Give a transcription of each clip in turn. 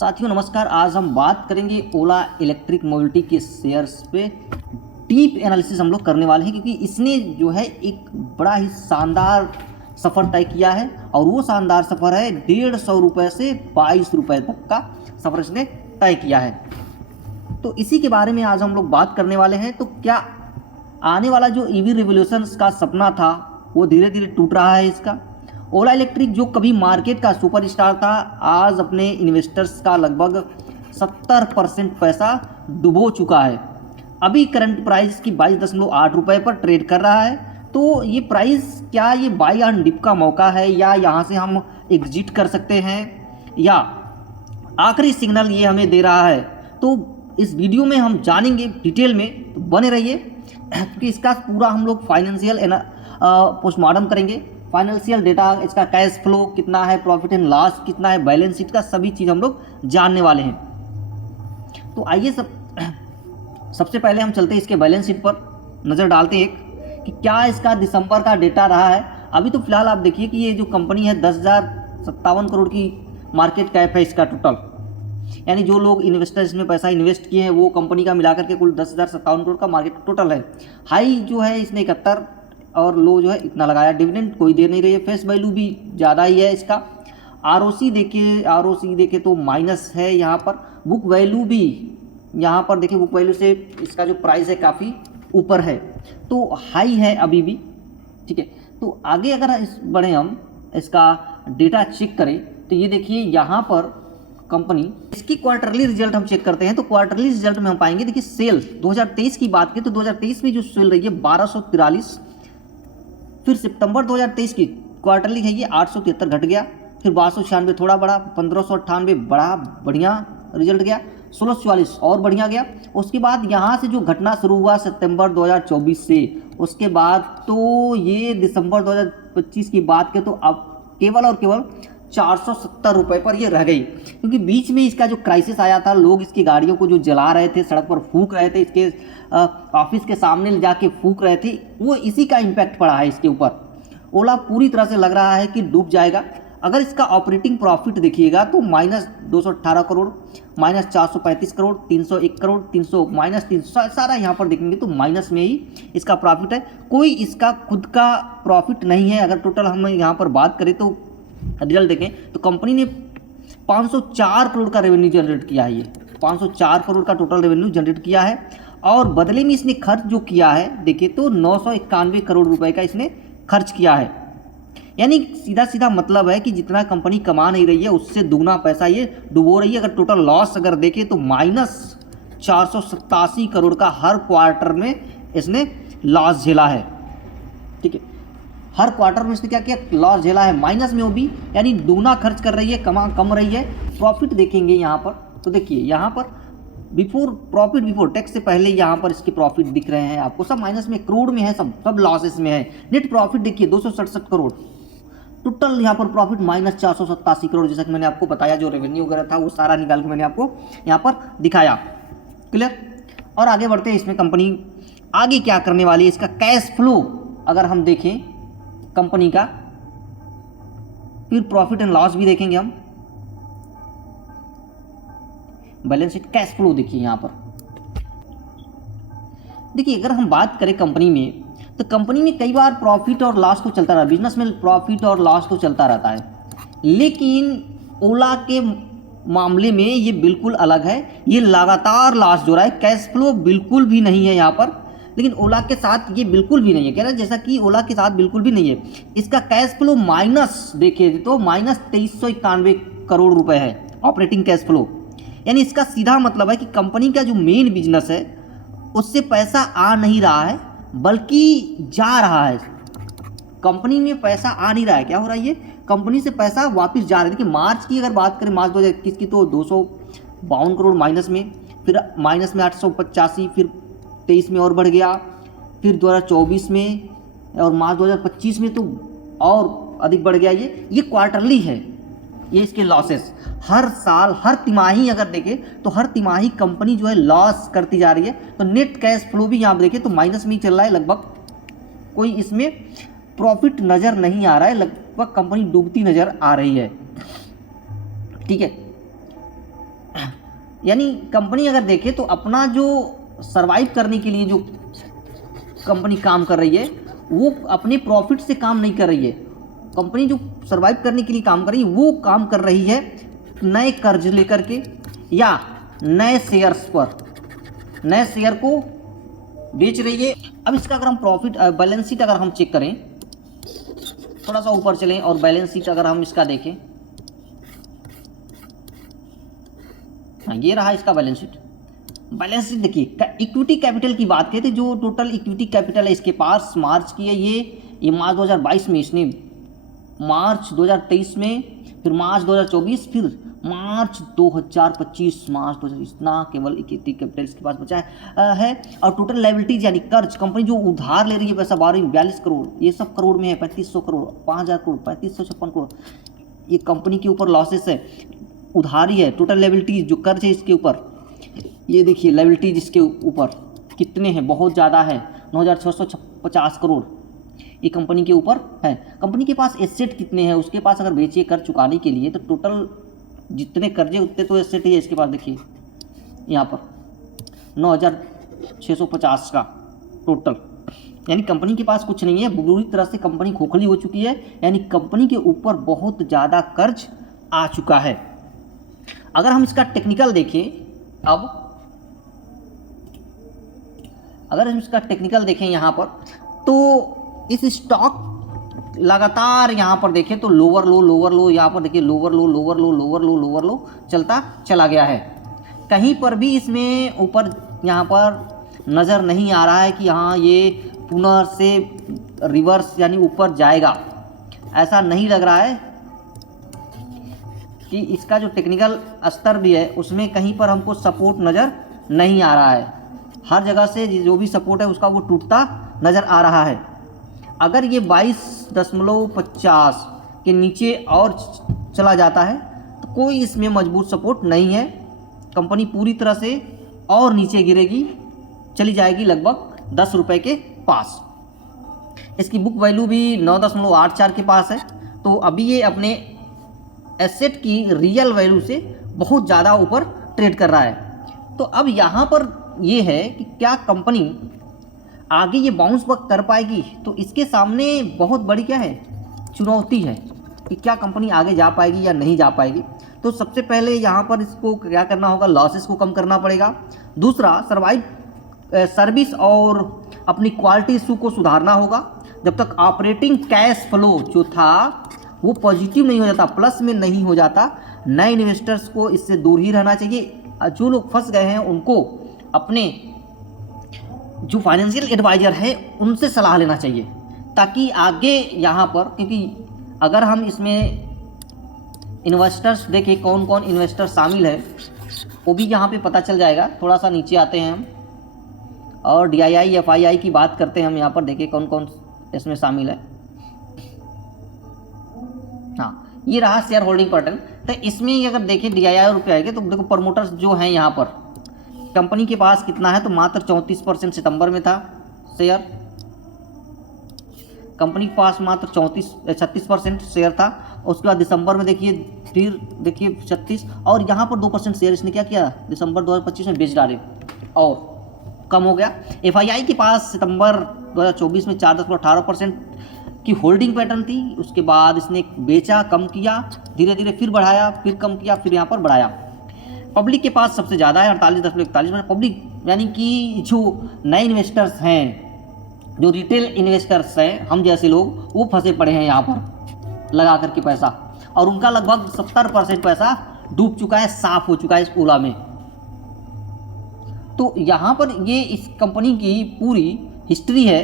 साथियों नमस्कार। आज हम बात करेंगे ओला इलेक्ट्रिक मोबिलिटी के शेयर्स पे डीप एनालिसिस हम लोग करने वाले हैं, क्योंकि इसने जो है एक बड़ा ही शानदार सफ़र तय किया है और वो शानदार सफ़र है 150 रुपये से 22 रुपये तक का सफ़र इसने तय किया है। तो इसी के बारे में आज हम लोग बात करने वाले हैं। तो क्या आने वाला जो ईवी रिवोल्यूशन का सपना था वो धीरे धीरे टूट रहा है इसका? ओला इलेक्ट्रिक जो कभी मार्केट का सुपरस्टार था, आज अपने इन्वेस्टर्स का लगभग 70% पैसा डुबो चुका है। अभी करंट प्राइस की 22.8 रुपये पर ट्रेड कर रहा है। तो ये प्राइस क्या ये बाई एंड डिप का मौका है, या यहाँ से हम एग्जिट कर सकते हैं, या आखिरी सिग्नल ये हमें दे रहा है? तो इस वीडियो में हम जानेंगे डिटेल में, तो बने रहिए क्योंकि इसका पूरा हम लोग फाइनेंशियल पोस्टमार्टम करेंगे। फाइनेंशियल डेटा, इसका कैश फ्लो कितना है, प्रॉफिट एंड लॉस कितना है, बैलेंस शीट का सभी चीज़ हम लोग जानने वाले हैं। तो आइए सबसे पहले हम चलते हैं इसके बैलेंस शीट पर नज़र डालते हैं कि क्या इसका दिसंबर का डेटा रहा है। अभी तो फिलहाल आप देखिए कि ये जो कंपनी है 10,057 करोड़ की मार्केट कैप है इसका टोटल, यानी जो लोग इन्वेस्टर इसमें पैसा इन्वेस्ट किए हैं वो कंपनी का मिलाकर के कुल 10,057 करोड़ का मार्केट टोटल है। हाई जो है इसने 71 और लो जो है इतना लगाया। डिविडेंड कोई दे नहीं रही है। फेस वैल्यू भी ज़्यादा ही है इसका। आरओसी देखे तो माइनस है यहाँ पर। बुक वैल्यू भी यहाँ पर देखिए, बुक वैल्यू से इसका जो प्राइस है काफ़ी ऊपर है, तो हाई है अभी भी। ठीक है, तो आगे अगर बढ़े हम इसका डेटा चेक करें तो ये देखिए यहाँ पर कंपनी, इसकी क्वार्टरली रिजल्ट हम चेक करते हैं। तो क्वार्टरली रिजल्ट में हम पाएंगे, देखिए सेल 2023 की बात करें तो 2023 में जो सेल रही है 1243, फिर सितंबर 2023 की क्वार्टरली है ये 873 घट गया, फिर 1296 थोड़ा बढ़ा, 1598 बड़ा बढ़िया रिजल्ट गया, 1644 और बढ़िया गया। उसके बाद यहाँ से जो घटना शुरू हुआ सितंबर 2024 से, उसके बाद तो ये दिसंबर 2025 की बात करें तो अब केवल और केवल 470 रुपये पर ये रह गई, क्योंकि बीच में इसका जो क्राइसिस आया था, लोग इसकी गाड़ियों को जो जला रहे थे, सड़क पर फूंक रहे थे, इसके ऑफिस के सामने ले जाके फूंक रहे थे, वो इसी का इम्पैक्ट पड़ा है इसके ऊपर। ओला पूरी तरह से लग रहा है कि डूब जाएगा। अगर इसका ऑपरेटिंग प्रॉफिट देखिएगा तो -218 करोड़, -435 करोड़, 301 करोड़, 300 -300 सारा यहाँ पर देखेंगे तो माइनस में ही इसका प्रॉफिट है। कोई इसका खुद का प्रॉफिट नहीं है। अगर टोटल हम यहाँ पर बात करें तो रिजल्ट देखें तो कंपनी ने 504 करोड़ का रेवेन्यू जनरेट किया है। ये 504 करोड़ का टोटल रेवेन्यू जनरेट किया है, और बदले में इसने खर्च जो किया है देखिए तो 991 करोड़ रुपए का इसने खर्च किया है। यानी सीधा सीधा मतलब है कि जितना कंपनी कमा नहीं रही है उससे दुगना पैसा ये डुबो रही है। अगर टोटल लॉस अगर देखें तो -487 करोड़ का हर क्वार्टर में इसने लॉस झेला है। ठीक है, हर क्वार्टर में इसने क्या किया, लॉस झेला है, माइनस में वो भी, यानी दुगना खर्च कर रही है, कम रही है। प्रॉफिट देखेंगे यहाँ पर तो देखिए यहाँ पर प्रॉफिट बिफोर टैक्स से पहले यहाँ पर इसके प्रॉफिट दिख रहे हैं आपको, सब माइनस में, करोड़ में है, सब लॉसेस में है। नेट प्रॉफिट देखिए 267 करोड़, टोटल यहाँ पर प्रॉफिट -487 करोड़। जैसा कि मैंने आपको बताया, जो रेवेन्यू वगैरह था वो सारा निकाल के मैंने आपको यहाँ पर दिखाया। क्लियर? और आगे बढ़ते हैं, इसमें कंपनी आगे क्या करने वाली है। इसका कैश फ्लो अगर हम देखें कंपनी का, फिर प्रॉफिट एंड लॉस भी देखेंगे हम, बैलेंस शीट, कैश फ्लो देखिए यहाँ पर। देखिए अगर हम बात करें कंपनी में, तो कंपनी में कई बार प्रॉफिट और लॉस तो चलता रहा, बिजनेस में प्रॉफिट और लॉस तो चलता रहता है, लेकिन ओला के मामले में ये बिल्कुल अलग है। ये लगातार लॉस जो रहा है, कैश फ्लो बिल्कुल भी नहीं है यहाँ पर। लेकिन ओला के साथ ये बिल्कुल भी नहीं है, कह रहा है जैसा कि ओला के साथ बिल्कुल भी नहीं है। इसका कैश फ्लो माइनस देखिए तो -2391 करोड़ रुपए है ऑपरेटिंग कैश फ्लो। यानी इसका सीधा मतलब है कि कंपनी का जो मेन बिजनेस है उससे पैसा आ नहीं रहा है, बल्कि जा रहा है। कंपनी में पैसा आ नहीं रहा है, क्या हो रहा है, ये कंपनी से पैसा वापस जा रहा है। देखिए मार्च की अगर बात करें, मार्च 2021 की, तो 252 करोड़ माइनस में, फिर माइनस में 885, फिर 23 में और बढ़ गया, फिर 2024 में और मार्च 2025 में तो और अधिक बढ़ गया। ये क्वार्टरली है, ये इसके लॉसेस हर साल, हर तिमाही अगर देखें तो हर तिमाही कंपनी जो है लॉस करती जा रही है। तो नेट कैश फ्लो भी यहाँ देखें तो माइनस में ही चल रहा है लगभग, कोई इसमें प्रॉफिट नज़र नहीं आ रहा है, लगभग कंपनी डूबती नज़र आ रही है। ठीक है, यानी कंपनी अगर देखे तो अपना जो सरवाइव करने के लिए जो कंपनी काम कर रही है वो अपने प्रॉफिट से काम नहीं कर रही है। कंपनी जो सरवाइव करने के लिए काम कर रही है वो काम कर रही है नए कर्ज लेकर के या नए शेयर्स पर, नए शेयर को बेच रही है। अब इसका अगर हम प्रॉफिट बैलेंस शीट अगर हम चेक करें, थोड़ा सा ऊपर चलें और बैलेंस शीट अगर हम इसका देखें, हाँ ये रहा इसका बैलेंस शीट। बैलेंस शीट देखिए, इक्विटी कैपिटल की बात करें तो जो टोटल इक्विटी कैपिटल है इसके पास मार्च की है ये मार्च 2022 में, इसने मार्च 2023 में, फिर मार्च 2024, फिर मार्च 2025, मार्च 2000, इतना केवल इक्विटी कैपिटल इसके पास बचा है। और टोटल लायबिलिटीज यानी कर्ज, कंपनी जो उधार ले रही है पैसा 42 करोड़, ये सब करोड़ में है, 3500 करोड़, 5000 करोड़, 3556 करोड़, ये कंपनी के ऊपर लॉसेस है, उधारी है। टोटल लायबिलिटीज जो कर्ज है इसके ऊपर, ये देखिए लायबिलिटीज इसके ऊपर कितने हैं, बहुत ज़्यादा है, 9650 करोड़ ये कंपनी के ऊपर है। कंपनी के पास एसेट कितने हैं, उसके पास अगर बेचिए कर चुकाने के लिए तो टोटल जितने कर्जे उतने तो एसेट ही है इसके पास। देखिए यहाँ पर 9650 का टोटल, यानी कंपनी के पास कुछ नहीं है, बुरी तरह से कंपनी खोखली हो चुकी है, यानी कंपनी के ऊपर बहुत ज़्यादा कर्ज आ चुका है। अगर हम इसका टेक्निकल देखें, अब अगर हम इसका टेक्निकल देखें यहाँ पर तो इस स्टॉक लगातार यहाँ पर देखें तो लोअर लो यहाँ पर देखिए लोअर लो चलता चला गया है। कहीं पर भी इसमें ऊपर यहाँ पर नज़र नहीं आ रहा है कि हाँ ये पुनः से रिवर्स यानी ऊपर जाएगा, ऐसा नहीं लग रहा है कि इसका जो टेक्निकल स्तर भी है उसमें कहीं पर हमको सपोर्ट नज़र नहीं आ रहा है। हर जगह से जो भी सपोर्ट है उसका वो टूटता नज़र आ रहा है। अगर ये 22.50 के नीचे और चला जाता है तो कोई इसमें मजबूत सपोर्ट नहीं है, कंपनी पूरी तरह से और नीचे गिरेगी, चली जाएगी लगभग 10 रुपये के पास। इसकी बुक वैल्यू भी 9.84 के पास है, तो अभी ये अपने एसेट की रियल वैल्यू से बहुत ज़्यादा ऊपर ट्रेड कर रहा है। तो अब यहाँ पर ये है कि क्या कंपनी आगे ये बाउंस बैक कर पाएगी, तो इसके सामने बहुत बड़ी क्या है चुनौती है कि क्या कंपनी आगे जा पाएगी या नहीं जा पाएगी। तो सबसे पहले यहाँ पर इसको क्या करना होगा, लॉसेस को कम करना पड़ेगा। दूसरा सर्विस और अपनी क्वालिटी इशू को सुधारना होगा। जब तक ऑपरेटिंग कैश फ्लो जो था वो पॉजिटिव नहीं हो जाता, प्लस में नहीं हो जाता, नए इन्वेस्टर्स को इससे दूर ही रहना चाहिए। जो लोग फंस गए हैं उनको अपने जो फाइनेंशियल एडवाइज़र है उनसे सलाह लेना चाहिए, ताकि आगे यहाँ पर, क्योंकि अगर हम इसमें इन्वेस्टर्स देखें कौन कौन इन्वेस्टर शामिल है वो भी यहाँ पे पता चल जाएगा। थोड़ा सा नीचे आते हैं हम और DII FII की बात करते हैं हम, यहाँ पर देखें कौन कौन इसमें शामिल है। हाँ ये रहा शेयर होल्डिंग पैटर्न। तो इसमें अगर देखें DII रुपये आएंगे तो देखो प्रमोटर्स जो हैं यहाँ पर कंपनी के पास कितना है, तो मात्र 34% सितंबर में था शेयर, कंपनी के पास मात्र 36% शेयर था। उसके बाद दिसंबर में देखिए फिर देखिए 36, और यहाँ पर 2% शेयर इसने क्या किया दिसंबर 2025 में बेच डाले और कम हो गया। FII के पास सितंबर 2024 में 4.18% की होल्डिंग पैटर्न थी, उसके बाद इसने बेचा, कम किया, धीरे धीरे फिर बढ़ाया, फिर कम किया, फिर यहाँ पर बढ़ाया। पब्लिक के पास सबसे ज़्यादा है 48.41%। पब्लिक यानी कि जो नए इन्वेस्टर्स हैं, जो रिटेल इन्वेस्टर्स हैं, हम जैसे लोग, वो फंसे पड़े हैं यहाँ पर लगा करके पैसा, और उनका लगभग 70% पैसा डूब चुका है, साफ हो चुका है इस ओला में। तो यहाँ पर ये इस कंपनी की पूरी हिस्ट्री है।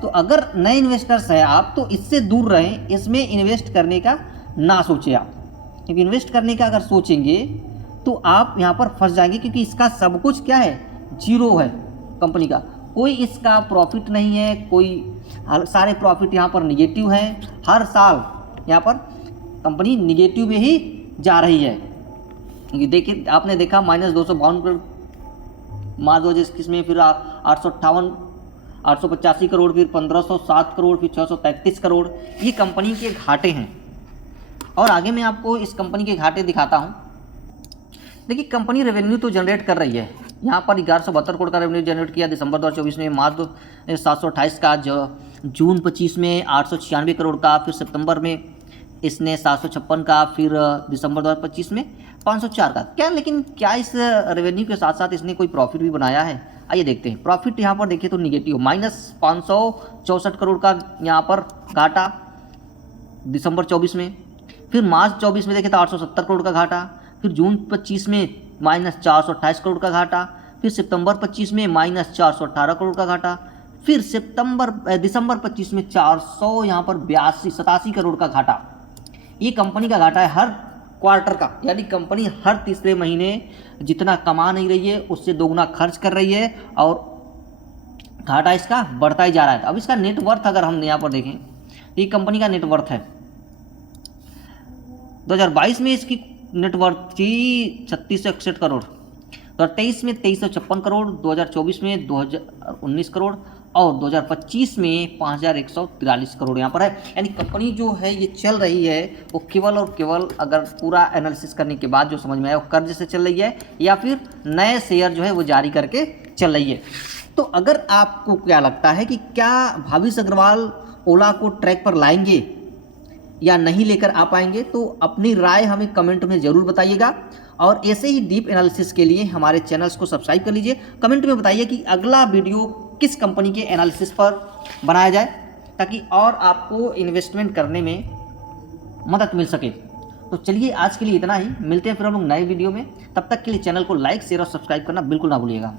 तो अगर नए इन्वेस्टर्स हैं आप तो इससे दूर रहें, इसमें इन्वेस्ट करने का ना सोचें आप, क्योंकि इन्वेस्ट करने का अगर सोचेंगे तो आप यहाँ पर फंस जाएंगे, क्योंकि इसका सब कुछ क्या है जीरो है कंपनी का, कोई इसका प्रॉफिट नहीं है, कोई सारे प्रॉफिट यहाँ पर निगेटिव हैं। हर साल यहाँ पर कंपनी निगेटिव में ही जा रही है। देखिए आपने देखा -252 मार्च 2021 में, फिर 885 करोड़, फिर 1507 करोड़, फिर 633 करोड़, ये कंपनी के घाटे हैं। और आगे मैं आपको इस कंपनी के घाटे दिखाता हूँ। देखिए कंपनी रेवेन्यू तो जनरेट कर रही है, यहाँ पर 1172 करोड़ का रेवेन्यू जनरेट किया दिसंबर 2024 में, मार्च 728 का, जून 25 में 896 करोड़ का, फिर सितंबर में इसने 756 का, फिर दिसंबर 2025 में 504 का। क्या लेकिन क्या इस रेवेन्यू के साथ साथ इसने कोई प्रॉफिट भी बनाया है? आइए देखते हैं। प्रॉफिट यहाँ पर देखिए तो निगेटिव -564 करोड़ का यहाँ पर घाटा दिसंबर 24 में, फिर मार्च 24 में देखें तो 870 करोड़ का घाटा, फिर जून 25 में -428 करोड़ का घाटा, फिर सितंबर 25 में -418 करोड़ का घाटा, फिर दिसंबर 25 में 400 यहाँ पर 87 करोड़ का घाटा। ये कंपनी का घाटा है हर क्वार्टर का, यानी कंपनी हर तीसरे महीने जितना कमा नहीं रही है उससे दोगुना खर्च कर रही है और घाटा इसका बढ़ता ही जा रहा है। अब इसका नेटवर्थ अगर हम यहाँ पर देखें तो ये कंपनी का नेटवर्थ है 2022 में इसकी नेटवर्थ थी 3661 करोड़, 2023 में 2356 करोड़, 2024 में 2019 करोड़ और 2025 में 5143 करोड़ यहाँ पर है। यानी कंपनी जो है ये चल रही है वो केवल और केवल, अगर पूरा एनालिसिस करने के बाद जो समझ में आया, वो कर्ज से चल रही है या फिर नए शेयर जो है वो जारी करके चल रही है। तो अगर आपको क्या लगता है कि क्या भाविश अग्रवाल ओला को ट्रैक पर लाएंगे या नहीं लेकर आ पाएंगे, तो अपनी राय हमें कमेंट में ज़रूर बताइएगा। और ऐसे ही डीप एनालिसिस के लिए हमारे चैनल्स को सब्सक्राइब कर लीजिए। कमेंट में बताइए कि अगला वीडियो किस कंपनी के एनालिसिस पर बनाया जाए, ताकि और आपको इन्वेस्टमेंट करने में मदद मिल सके। तो चलिए आज के लिए इतना ही, मिलते हैं फिर हम लोग नए वीडियो में। तब तक के लिए चैनल को लाइक, शेयर और सब्सक्राइब करना बिल्कुल ना भूलिएगा।